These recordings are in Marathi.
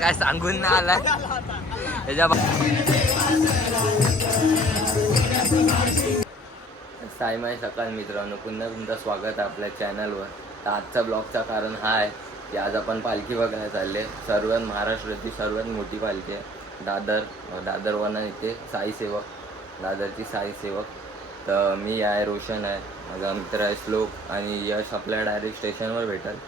काय सांगून ना आलाय त्याच्या साईमाई सकाळ मित्रांनो, पुन्हा तुमचं स्वागत आहे आपल्या चॅनलवर. तर आजचा ब्लॉगचा कारण हा आहे की आज आपण पालखी बघायला चालले. सर्वात महाराष्ट्राची सर्वात मोठी पालखी आहे दादर वना इथे साई सेवक, दादरची साई सेवक. तर मी आहे, रोशन आहे, माझा मित्र आहे श्लोक आणि यश आपल्याला डायरेक्ट स्टेशनवर भेटेल.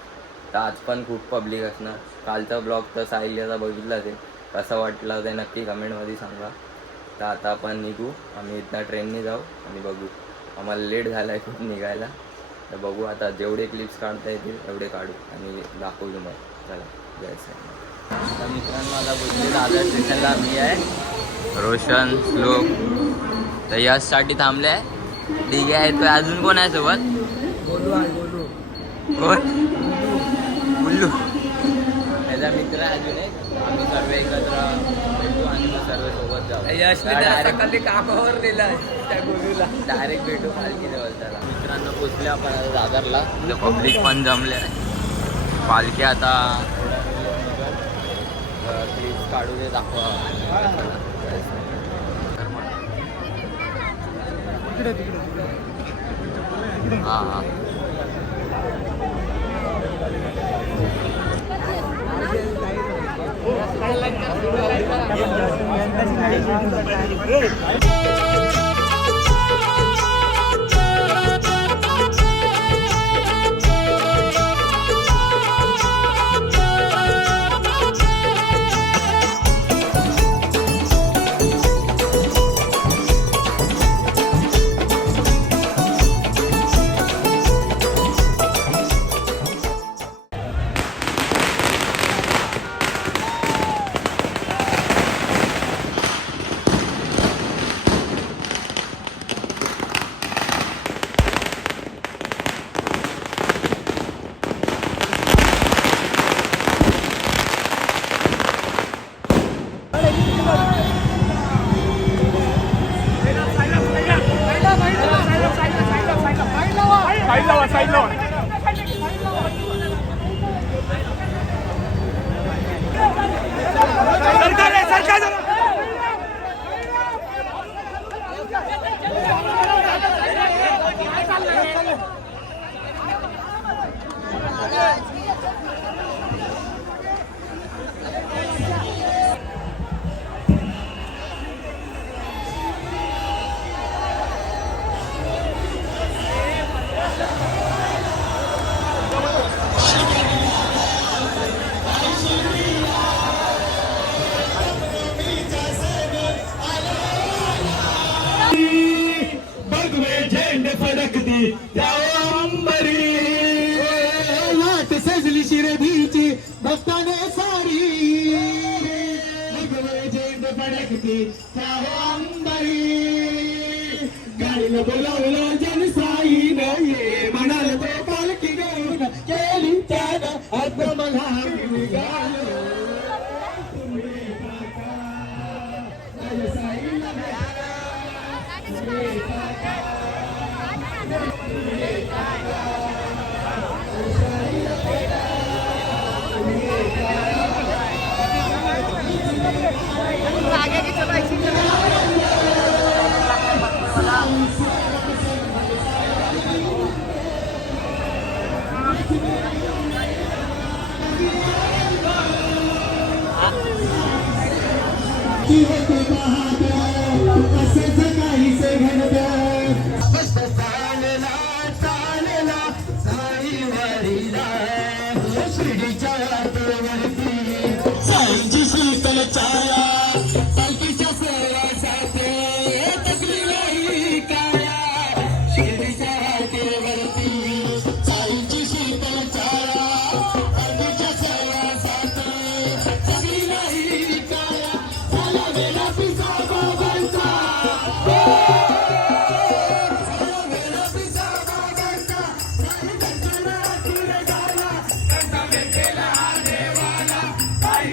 तर आज पण खूप पब्लिक असणार. कालचा ब्लॉग तर साहिल्याचा बघितला असेल, कसं वाटलं ते नक्की कमेंटमध्ये सांगा. तर आता आपण निघू, आम्ही इथं ट्रेनने जाऊ आणि बघू. आम्हाला लेट झाला आहे खूप निघायला. तर बघू आता जेवढे क्लिप्स काढता येतील एवढे काढू आणि दाखवू तुम्हाला. चला जायचं. आता मित्रांनो आता बोलले दादर स्टेशनला मी आहे, रोशन श्लोक तर यासाठी थांबले आहे. ठीक आहे. तो अजून कोण आहे सोबत? बोलू आहे. बोलू कोण? बुल्लू त्याचा मित्र आहे अजून एक. आम्ही सर्व एकत्र भेटू आणि सर्व सोबत जाऊ. यशने कामावर दिला त्या गोलूला डायरेक्ट भेटू पालखी जवळ. त्याला मित्रांनो पोचले आपण दादरला. पब्लिक पण जमले आहे. पालखी आता क्लिप्स काढू दे, दाखवा. हां हां शिरधीची भक्ताने सारी झेंड फडकती अंबरी. गाडीला बोलावलं जन साई ये म्हणाल तो पालखी घेऊन केली त्यानं अर्ध मला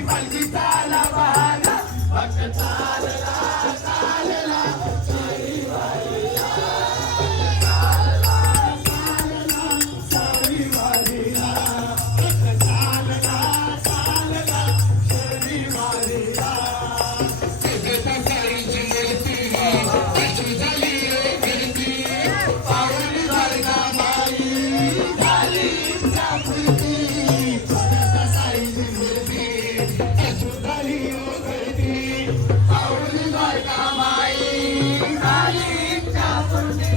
पालखी चाला झाली हो गर्दी पाऊली बायका माई झाली इच्छा पूर्ती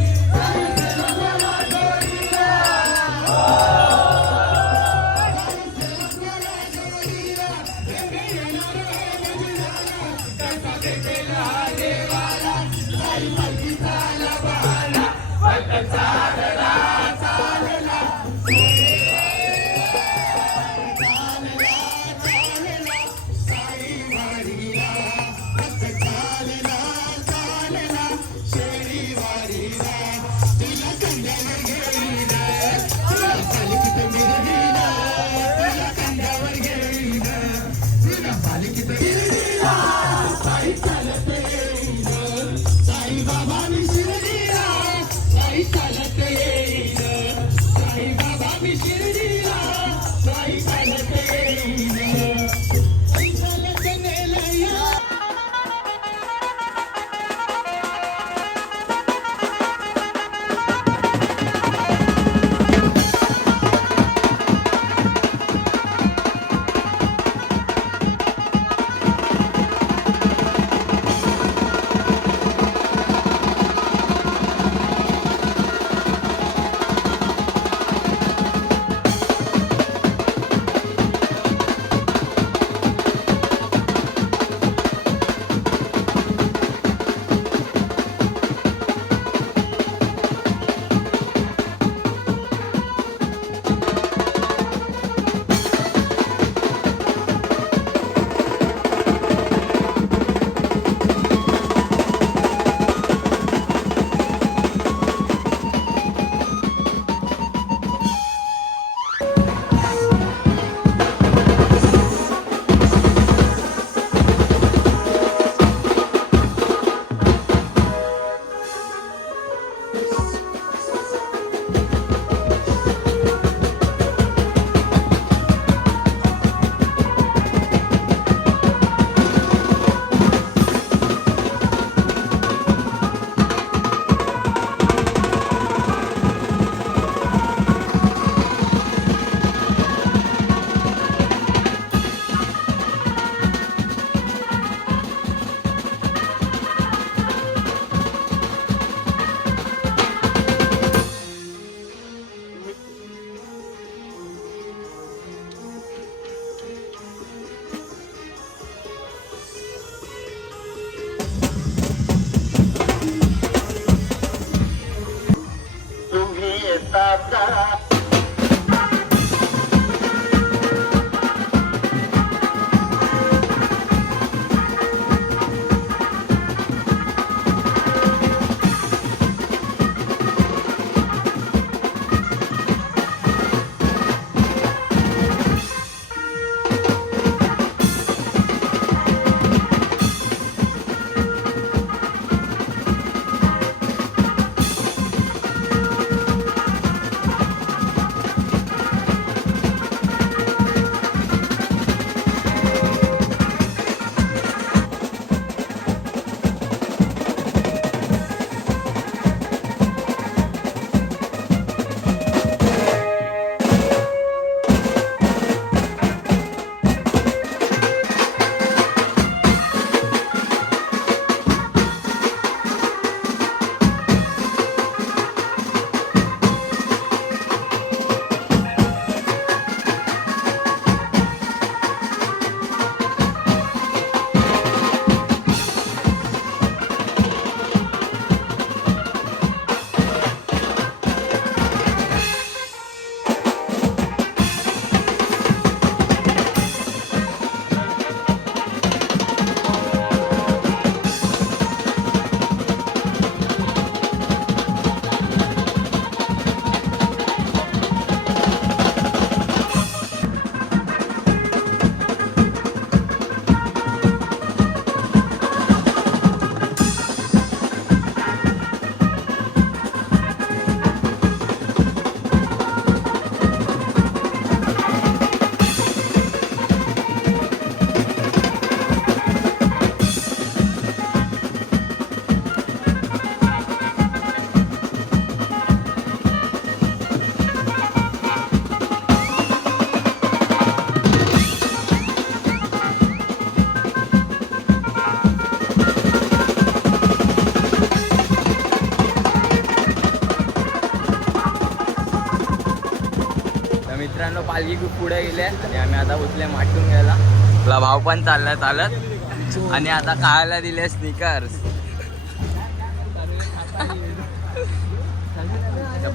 पुढे गेले आणि आम्ही आता उचले माटून गेला. आपला भाव पण चालला चालत आणि आता खायला दिले स्निकर्स.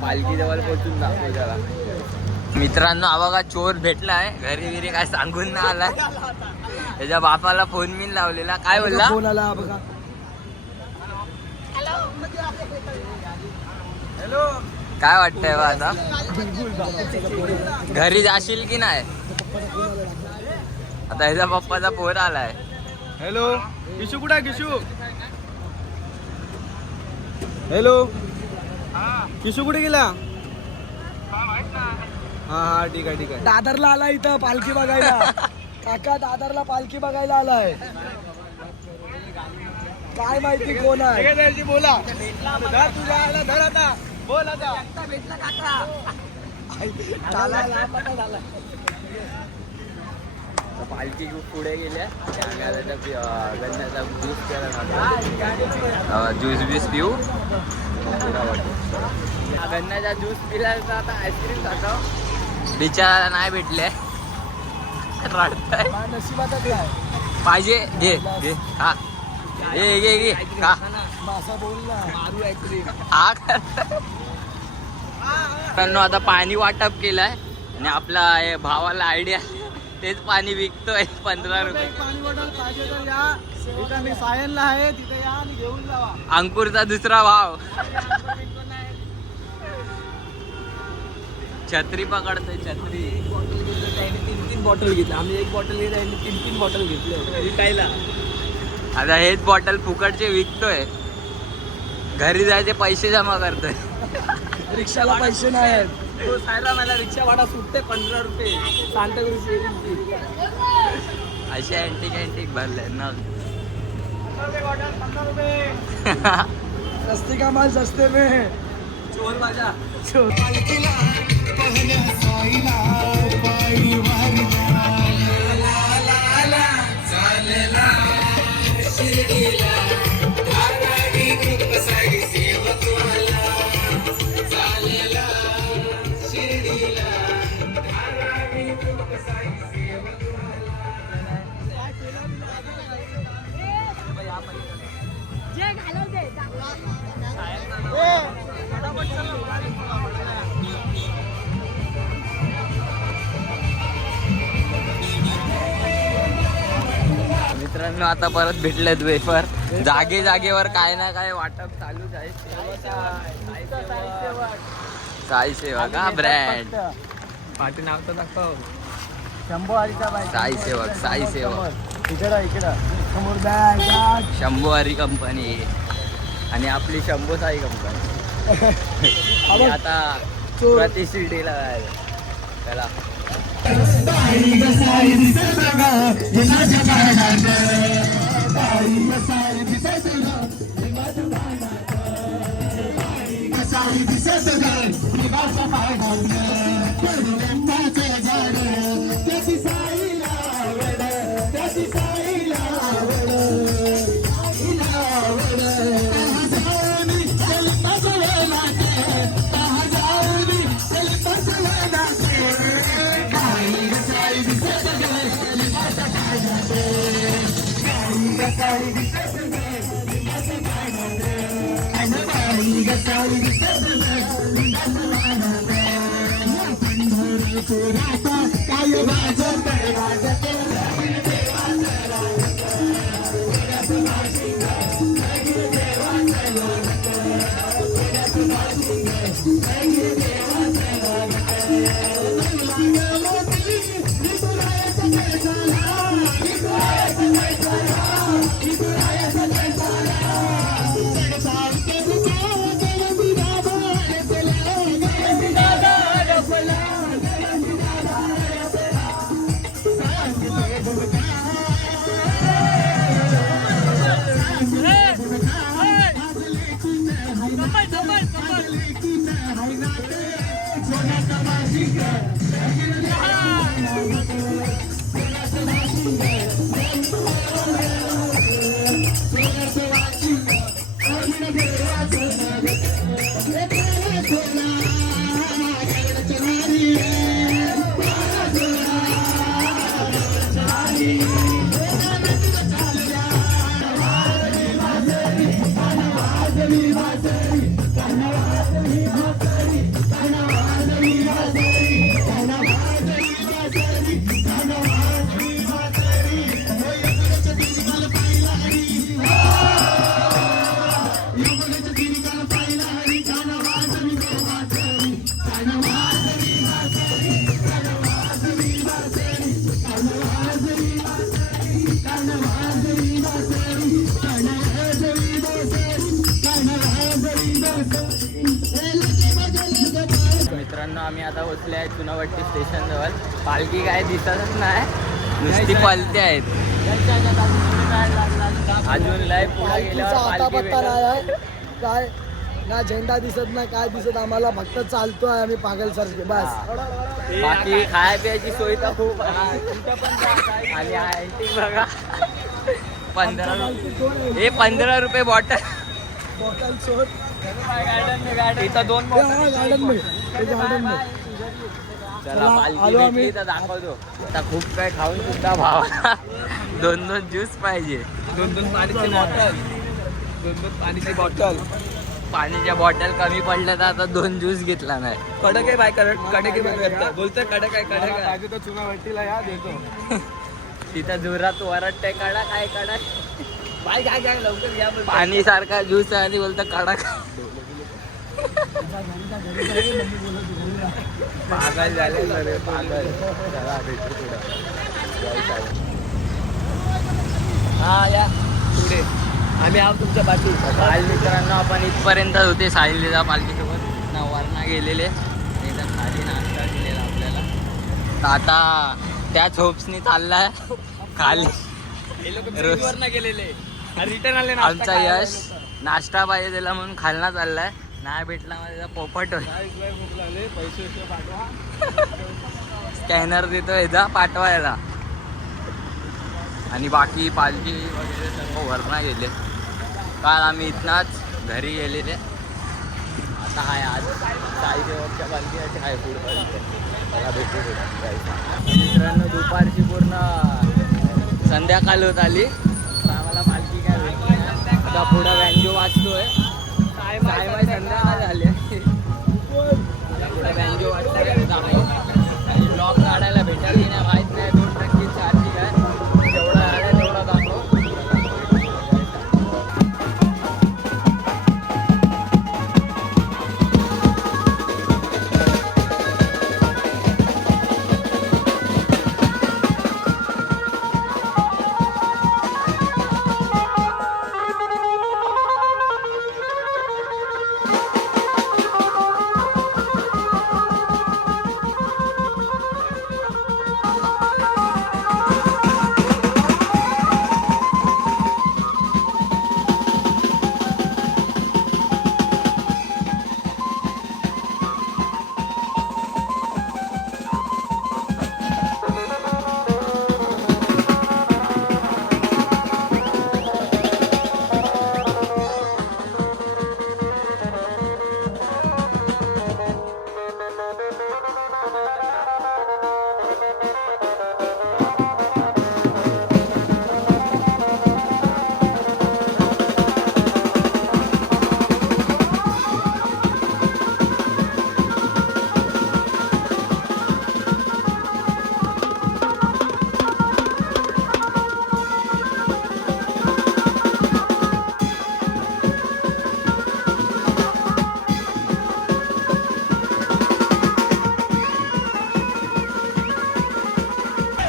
पालखी जवळ पोहोचून दाखव त्याला. मित्रांनो हा बघा चोर भेटलाय. घरी बिरी काय सांगून ना आलाय. त्याच्या बापाला फोन बिन लावलेला. काय बोलला? हॅलो. काय वाटतंय बा आता? घरी जाशील की नाही? आता ह्याच्या पप्पाचा फोन आलाय. हॅलो किशू कुठे आहे किशू? हॅलो किशू कुठे गेला? हा ठीक आहे ठीक आहे. दादरला आला इथं पालखी बघायला. काका दादरला पालखी बघायला आलाय. काय माहिती कोण आहे? बोला तुझ्या धर आता. बोल आता. भेटला काका. पालखी पुढे गेल्या. गन्नाचा ज्यूस केला. ज्यूस बीस पिऊ. गन्नाचा ज्यूस पिला तर आता आईस्क्रीम खातो. बिचारा नाही भेटले. रडताय. नशिबातच आहे. पाहिजे घे घे खा. घे घे घे खा. मासा बोल ना. मारू आईस्क्रीम. आता पाणी वाटप केलंय आणि आपला भावाला आयडिया तेच पाणी विकतोय 15 रुपये. पाणी बॉटल पाहिजे तर या. तिथं मी सायनला आहे. तिथे या आणि घेऊन जावा. अंकुरचा दुसरा भाव छत्री पकडतोय. छत्री. तीन बॉटल घेतले. आम्ही एक बॉटल घेतली आणि तीन बॉटल घेतले विकायला. आता हेच बॉटल फुकटचे विकतोय. घरी जायचे पैसे जमा करतोय. रिक्षाला पैसे नाही आहेत. तो सायला मला रिक्षा भाडा सुटते 15 रुपये. सांताक्रूज एजन्सी. असे अँटिक अँटिक भरले ना. सस्ते का माल सस्ते में. चोर माझा चोर. मित्रांनो आता परत भेटलेत वेफर. जागे जागेवर काय ना काय वाटप चालूच आहे. साई सेवक हा ब्रँड. पाठी नाव तर दाखव. शंभू हरीचा साई सेवक. साई सेवक. इकडं समोर बॅग. शंभू हरी कंपनी आणि आपली शंभू साई कंपनी. आता प्रति सिटीला त्याला पोहोचले आहे चुनाभट्टी स्टेशन जवळ. पालखी काय दिसतच नाही, नुसती पलते आहेत. अजून लय पुढे गेल्यावर आता पालखी पत्ता नाही भेटत. आहे. काय ना झेंडा दिसत नाही, काय दिसत, आम्हाला फक्त चालतोय आम्ही पागल सारखे बस. बाकी खाय प्यायची सोय तर खूप आहे. आणि आयटिंग बघा 15 रुपये, 15 रुपये बॉटल. बॉटल शोध इथं 2 गार्डन मध्ये, गार्डन मध्ये. चला पालखी आलो भेटली आम्ही. तर दाखवतो. आता खूप काय खाऊन सुद्धा भावाला 2-2 ज्यूस पाहिजे. 2 पाणीची बॉटल, 2 पाणीची बॉटल. पाणीच्या बॉटल कमी पडल्या तर आता 2 ज्यूस घेतला नाही. कडक आहे बाय, कडक आहे बोलतोय, कडक आहे, कडक आहे. तर चुनाभट्टीला या देतो. तिथं जोरात वरटते कडा काय कडा. बाय काय काय लवकर घ्या. पाणी सारखा ज्यूस आहे आणि बोलतं कडक. पागल झाले रे पागल. चला भेटू पुढं. हा या पुढे आम्ही आहोत तुमच्या बाजू. काल मित्रांनो आपण इथपर्यंत होते साहिलचा पालखीसोबत. नवारना गेलेले एकदम खाली नाश्ता केलेला आपल्याला. तर आता त्याच होप्सनी चाललाय खाली. गेलेले रिटर्न आले ना. आमचा यश नाश्ता पाहिजे त्याला म्हणून खालना चाललाय. नाही भेटला माझा पोपट होय. पैसे पाठवा. स्कॅनर देतो ह्याचा पाठवायला. आणि बाकी पालखी वगैरे सर्व वरना गेले. काल आम्ही इथनाच घरी गेलेले. आता हाय आज साईदेवाच्या पालखीसाठी हाय पुढे मला भेटू मित्रांनो. दुपारची पूर्ण संध्याकाळ होत आली. आम्हाला पालखी काय भेटली नाही. आता पुढं व्हॅन्जो वाचतोय. काय माय संध्याकाळ झाली. पुढे व्हॅन्जो वाचतोय. ब्लॉग काढायला भेटायला की नाही माहीत नाही. 2 टक्के चार्जिंग आहे. जेवढा आला तेवढा दाखव.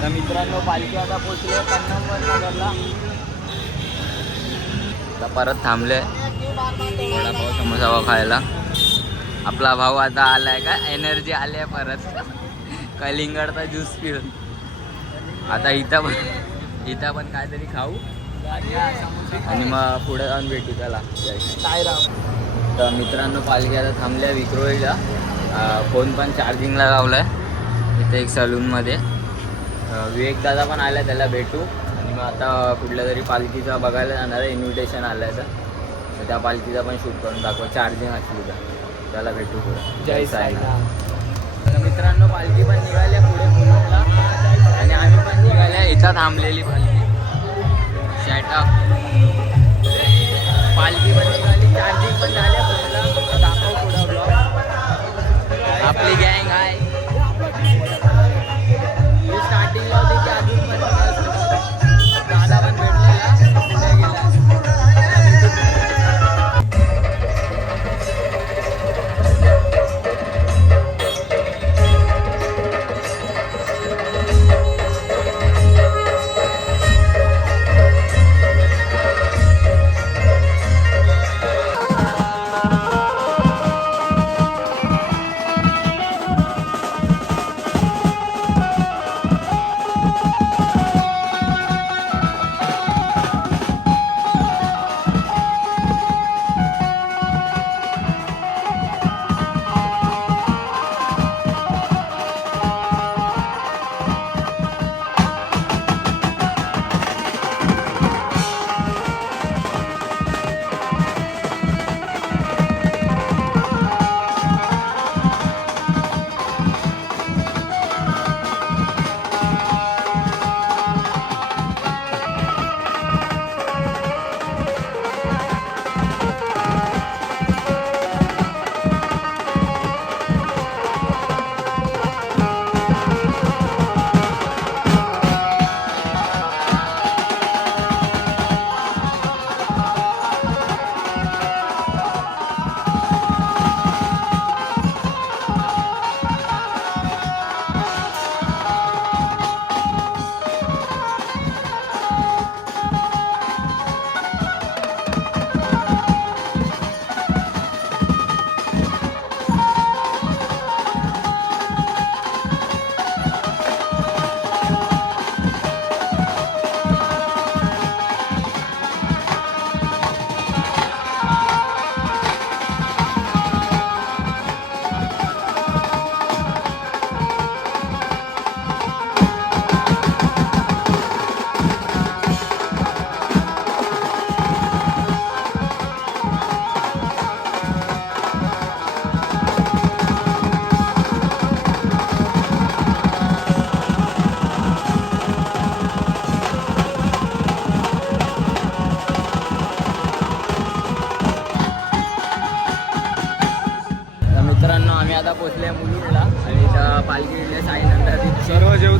तर मित्रांनो पालखी आता पोचले कन्नमवर नगरला. आता परत थांबले वडापाव समोसा खायला. आपला भाऊ आता आलाय का एनर्जी आली आहे परत कलिंगडचा ज्यूस पिऊन. आता इथं पण काहीतरी खाऊ आणि मग पुढे जाऊन भेटू. त्याला तर मित्रांनो पालखी आता थांबल्या विक्रोळीला. फोन पण चार्जिंगला लावलाय इथे एक सलूनमध्ये. विवेक दादा पण आला, त्याला भेटू. आणि मग आता कुठल्या तरी पालखीचा बघायला जाणार आहे. इन्व्हिटेशन आलं आहे तर त्या पालखीचा पण शूट करून दाखवा. चार्जिंग असली तर त्याला भेटू पुढे. जय साईनाथ. तर मित्रांनो पालखी पण निघाल्या पुढे मुलुंडला आणि आम्ही पण निघाल्या. इथं थांबलेली पालखी शॅटअप. पालखी पण निघाली, चार्जिंग पण झाल्या पुढेला. दाखव पुढं ब्लॉग. आपली गँग आहे. स्टार्टिंगला होती की अजून पण दादा पण भेटलेला पुढे गेला.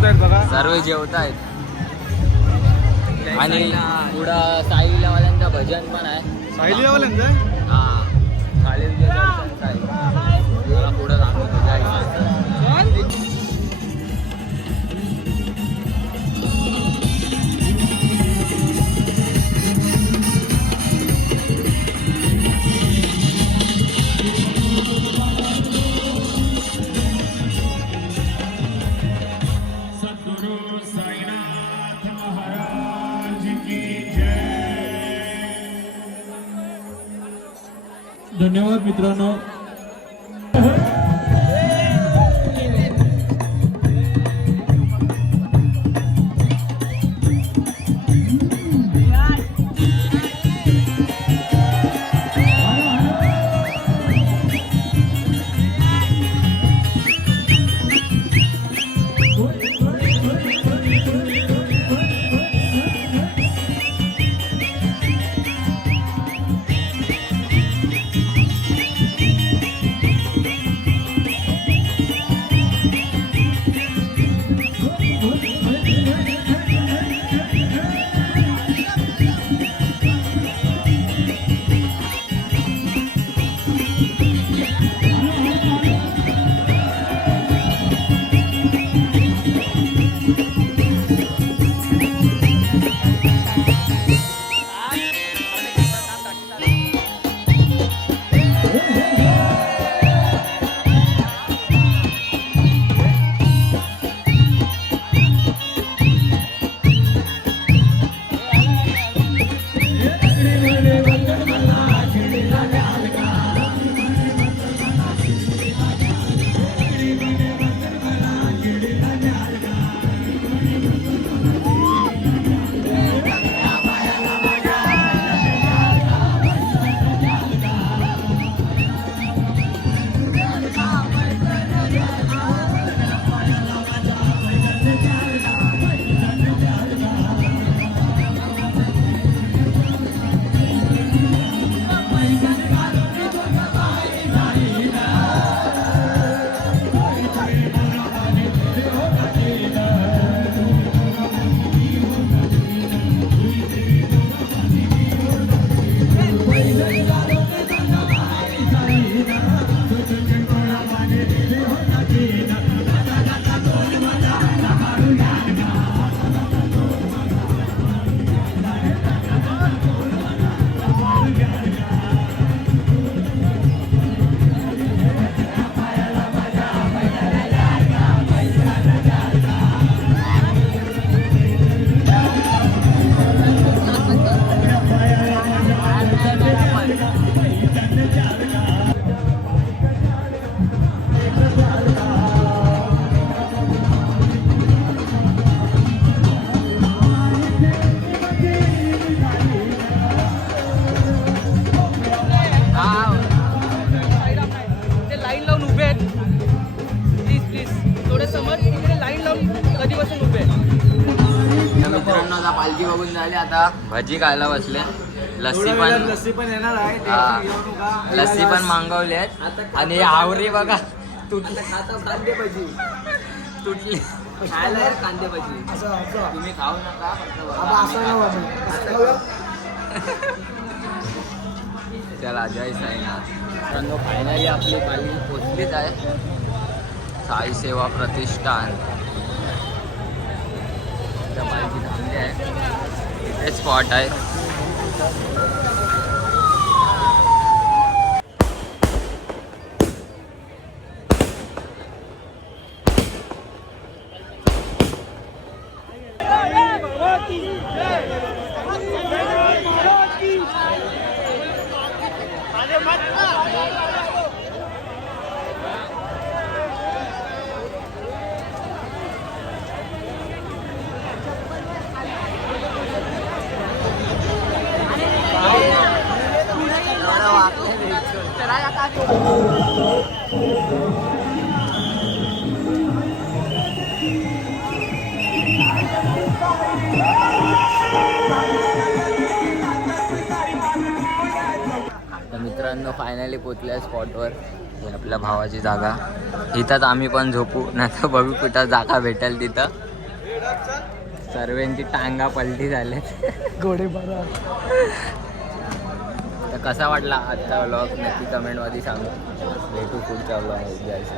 जेवतायत बघा. सर्व जेवतायत आणि पुढं साईलीवाल्यांचं भजन पण आहे. साहिलीवाल्यांचं हा खालील दर्शन साई. मला पुढं दाखवतो जायचं. धन्यवाद मित्रांनो. मित्रांनो आता पालखी बघून झाली. आता भजी खायला बसले. लस्सी पण येणार आहे. हा. टेन्शन घेऊ नका. लस्सी पण मागवली आहेत आणि आवरी बघा तुटली. कांदे भजी तुटली खायला यार, कांदे भजी तुम्ही खाऊ नका चला जय साईनाथ. मित्रांनो फायनली आपली पालखी पोचलीच आहे. साई सेवा प्रतिष्ठान त्या पालखी थांबली आहे. इथे स्पॉट आहे. तर मित्रांनो फायनली पोचल्या स्पॉटवर. ही आपल्या भावाची जागा. इथंच आम्ही पण झोपू, नाही तर बघू कुठं जागा भेटेल तिथं. सर्वांची टांगा पलटी झाल्यात. घोडे बरा. तर कसा वाटला आजचा व्लॉग नक्की कमेंटमध्ये सांगा. भेटू पुढच्या व्लॉग जायचं.